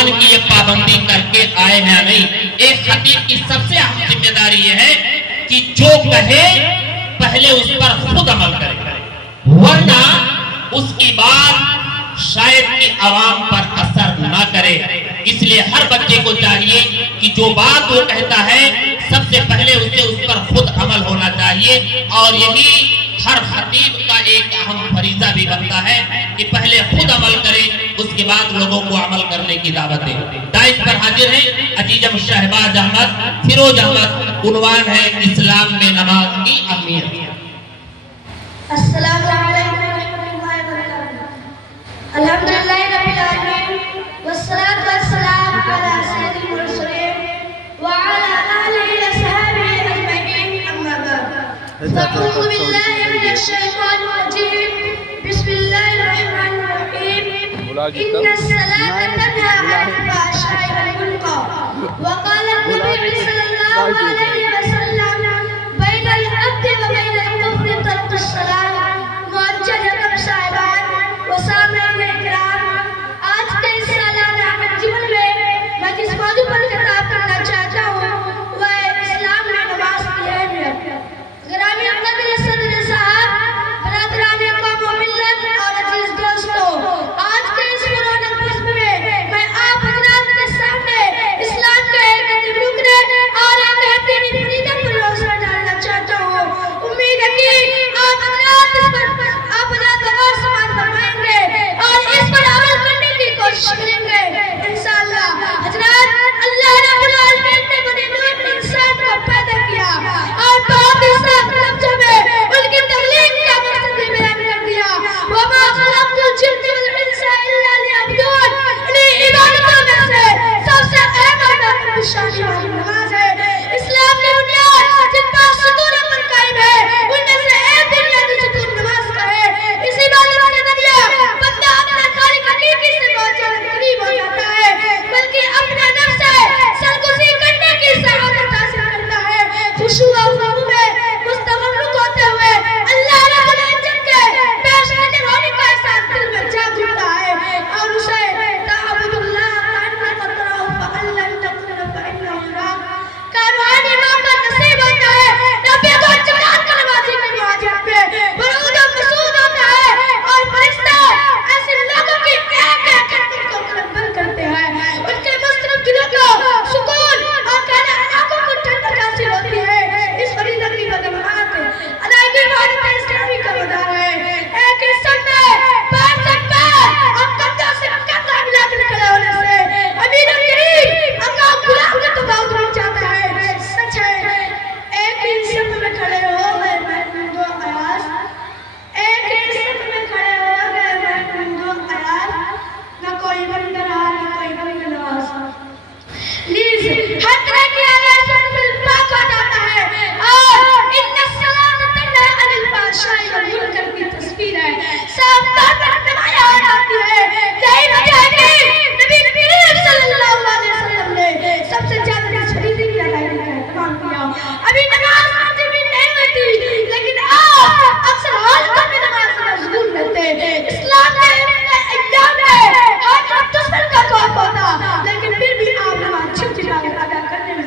قرآن کی یہ پابندی کر کے آئے ہیں نہیں. ایک خطیب کی سب سے اہم ذمہ داری یہ ہے کہ جو کہے پہلے اس پر خود عمل کرے، ورنہ اس کی بات شاید کہ عوام پر اثر نہ کرے. اس لیے ہر بچے کو چاہیے کہ جو بات وہ کہتا ہے سب سے پہلے اسے اس پر خود عمل ہونا چاہیے. اور یہی ہر خطیب کا ایک اہم فریضہ بھی بنتا ہے کہ پہلے خود عمل کرے، اس کے بعد لوگوں کو عمل کرنے کی دعوت دے. دائش پر حاضر ہیں عزیزم شہباز احمد فیروز احمد. عنوان ہے اسلام میں نماز کی اہمیت. السلام علیکم ورحمۃ اللہ وبرکاتہ. الحمدللہ رب العالمین والصلاة والسلام علی سید المرسلین وعلی آلہ وصحبہ اجمعین. اما بعد فاعوذ باللہ من الشیطان الرجیم. بسم اللہ الرحمن الرحیم. ان الصلاة تنہی عن الفحشاء والمنکر وقال النبی صلی اللہ علیہ وسلم بین العبد و بین الکفر ترک الصلاۃ. معزز حضرات صاحبان و سامعین اکرام، آج کے اس سالانہ احمد جمل میں جس موضوع پر خطاب کرنا چاہتا ہوں وہ ہے اسلام میں نماز کی اہمیت. گرامی قدر صدر صاحب، برادران قوم و ملت اور عزیز دوستو، آج کے اس پرونق قسم میں آپ حضرات کے سامنے اسلام کے ایک عظیم رکن اور ایک بہترین فریضے پر روشنی ڈالنا چاہتا ہوں. امید ہے کہ آپ حضرات غور سماعت فرمائیں گے اور اس پر عمل کرنے کی کوشش کریں گے انشاءاللہ. حضرات، اللہ رب العالمین نے بنی نوع انسان کو پیدا کیا اور بہت ہی صاف لفظوں میں ان کی تخلیق کا مقصد بھی بیان کر دیا. وَمَا خَلَقْتُ الْجِنَّ وَالْإِنسَ إِلَّا لِيَعْبُدُونِ. انہیں عبادتوں میں سے سب سے اہم عبادت الشانی والی نماز ہے. اسلام کی بنیاد جن 5 ستونوں پر قائم ہے ان میں سے ایک بنیادی ستون نماز کا ہے. اس عبادت کے ذریعے بندہ اپنے خالق حقیقی سے بہت زیادہ قریب ہو جاتا ہے، بلکہ اپنے نفس سے سرکشی کرنے کی سعادت حاصل کرتا ہے. خشوع و خضوع میں مستغرق ہوتے ہوئے اللہ رب العزت کے پیش نظر ہونے کا احساس دل میں جاگ اٹھتا ہے اور اسے تعبد اللہ کأنک تراہ فإن لم تکن فإنہ یراک کا روحانی موقع نصیب ہوتا ہے. رب کو چکان کا نمازی کی مواجہت پہ برود و مسعود ہوتا ہے اور فرشتہ ایسے لوگوں کی ایک ایک حرکت کو قلم کرتے ہیں. ان کے مصرف دلوں کو سکون اور کہنے آنکھوں کو ٹھنڈک حاصل ہوتی ہے. اس فریضے کی بدمعات ادائیگی عبادت اسلامی کا مدار ہے. ایک حصہ میں پیر سے پیر اور کندھا سے کندھا ملا کر کھڑے ہونے سے امیر کریم آقا غلام کا تباہت مل جاتا ہے. سچ ہے، ایک ہی صف میں کھڑے ہو گئے محمود و ایاز، ایک ہی صف میں کھڑے ہو گئے محمود و ایاز، نہ کوئی بند رہا نہ کوئی بند نواز. نیز ہر طرح کی آیات سے پاک ہو جاتا ہے اور ان الصلاۃ تنہی عن الفحشاء والمنکر کی تصویر ہے. صاف طور پر نمایاں ہو جاتی ہے. یہی وجہ ہے کہ نبی کریم صلی اللہ علیہ وسلم نے سب سے زیادہ اس فریضے کی ادائیگی کا اہتمام کیا. ابھی نماز واجب نہیں ہوتی لیکن آپ اکثر حالتوں میں نماز سے مشغول رہتے. اسلام کے ایام میں ہر وقت دشمن کا خوف ہوتا لیکن پھر بھی آپ نماز چھپ چھپا کر ادا کرنے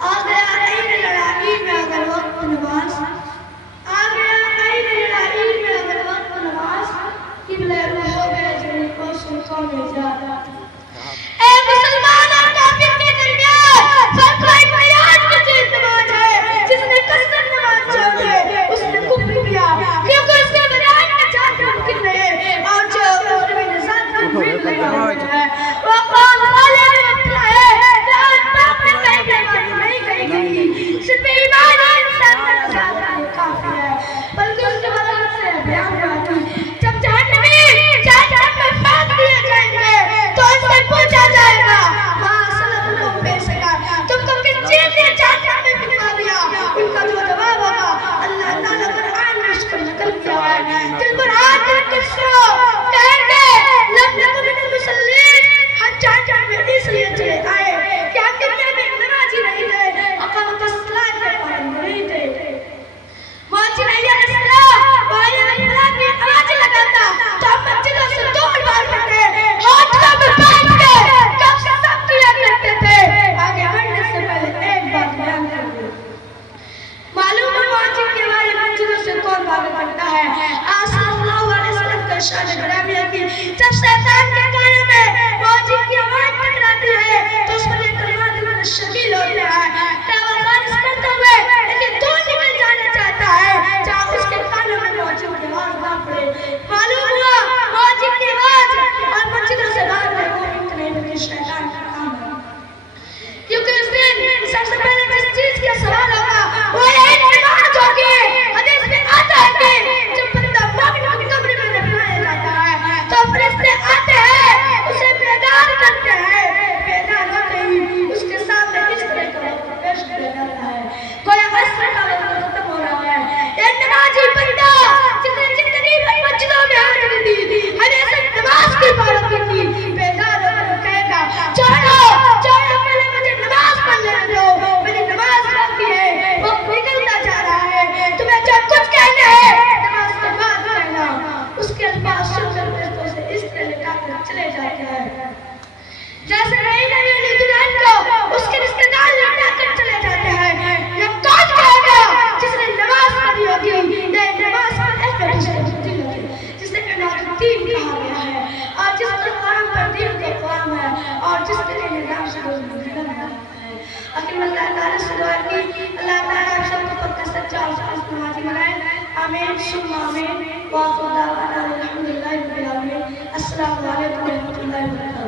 آ گیا عین لڑائی میں اگر وقت نماز، آ گیا عین لڑائی میں اگر وقت نماز، قبلہ روح ہو گئے جنہیں کو سلطان میں جانا۔ اے مسلمان اور کافر کے درمیان فرق و امتیاز کی چیز نماز ہے۔ جس نے کثرت نماز چھوڑ دے اس نے کفر کیا، کیونکہ اس کے برائے کا چاہت ممکن نہیں، اور جو اس میں نظام کا امید لگا ہوا ہے وہ قوم خالد مبتلا ہے، جہاں باپ نے کہیں گے بات نہیں کہیں گی، صرف ایمان ہے انسان کا نظام کا یہ کافی ہے، بلکہ اس کے بدل سے بیان کرتی جب جہنمی جہنم میں پھینک دیے جائیں گے تو ان سے پوچھا جائے گا ماں سلطنوں بے سکا تم کو کس چیز نے جہنم میں پھینکا دیا؟ ان کا جو جواب ہوگا اللہ تعالیٰ قرآن میں اس کو نقل کیا ہے، دل پر ہاتھ رکھ کے سنو، کہیں گے لم نکن من المصلین، ہم جہنم میں اس لیے چلے آئے کہ ہم دنیا میں نمازی نہیں تھے، اقامت الصلاۃ کے پابند نہیں تھے۔ مؤذن حی علی الصلاۃ و حی علی الفلاح کی آواز لگاتا تو ہم مسجدوں سے دوڑ مارتے تھے، ہاتھوں میں باندھ کے کب سے سب کیا کرتے تھے۔ آگے بڑھنے سے پہلے ایک بات بیان کر دوں، معلوم ہے مؤذن کے بارے مسجدوں سے کون بھاگا کرتا ہے؟ آپ صلی اللہ علیہ وسلم کا ارشاد گرامی ہے کہ جب شیطان کے کانوں میں مؤذن کی آواز ٹکراتی ہے تو اس پر یہ کلمات دل شکیل ہوتے ہیں کہ وہ خارج کرتے ہوئے لیکن دور نکل جانا چاہتا ہے جہاں اس کے کانوں میں مؤذن کی آواز نہ پڑے۔ معلوم ہوا مؤذن کی آواز اور مسجدوں سے بھاگنا کوئی نہیں بلکہ شیطان کا کام ہے، کیونکہ اس دن سب سے پہلے جس چیز کا سوال ہوگا وہ یہی نماز ہوگی۔ حدیث میں آتا ہے کہ جب بندہ مومن کو قبر میں دفنایا جاتا ہے تو فرشتے آتے ہیں اسے بیدار کرتے ہیں، بیدار ہوتے ہی اس کے سامنے اس طرح کا وقت پیش کیا جاتا ہے گویا عصر کا وقت ختم ہو رہا ہے۔ یہ نمازی بندہ جس نے زندگی بھر مسجدوں میں حاضری دی، ہمیشہ نماز کی پابندی کی، بیدار ہو کر کہے گا چھوڑو چھوڑو پہلے مجھے نماز پڑھ لینے دو، میری نماز باقی ہے، وقت نکلتا جا رہا ہے، تمہیں جو کچھ کہنا ہے نماز کے بعد کہنا۔ اس کے الفاظ سن کر فرشتوں سے اس طرح لٹا کر چلے جاتے ہیں جیسے نئی نئی علی دلہن کو اس کے رشتہ دار لٹا کر چلے جاتے ہیں۔ یہ کون کہے گا جس نے نماز پڑھی ہوگی؟ یہ نماز پر اہمیت اس کو دل ہوگی، جسے عماد الدین کہا گیا ہے، اور جس کے قرآن پر دین کا قرآن ہے، اور جس کے لیے نظام سے روز مدینہ ہے۔ اکرم اللہ تعالیٰ سے دعا کی اللہ تعالیٰ آپ سب کو پکا سچا اور خالص نمازی بنائے، آمین ثم آمین، وآخر دعوانا الحمدللہ رب العالمین۔ السلام علیکم ورحمۃ اللہ وبرکاتہ۔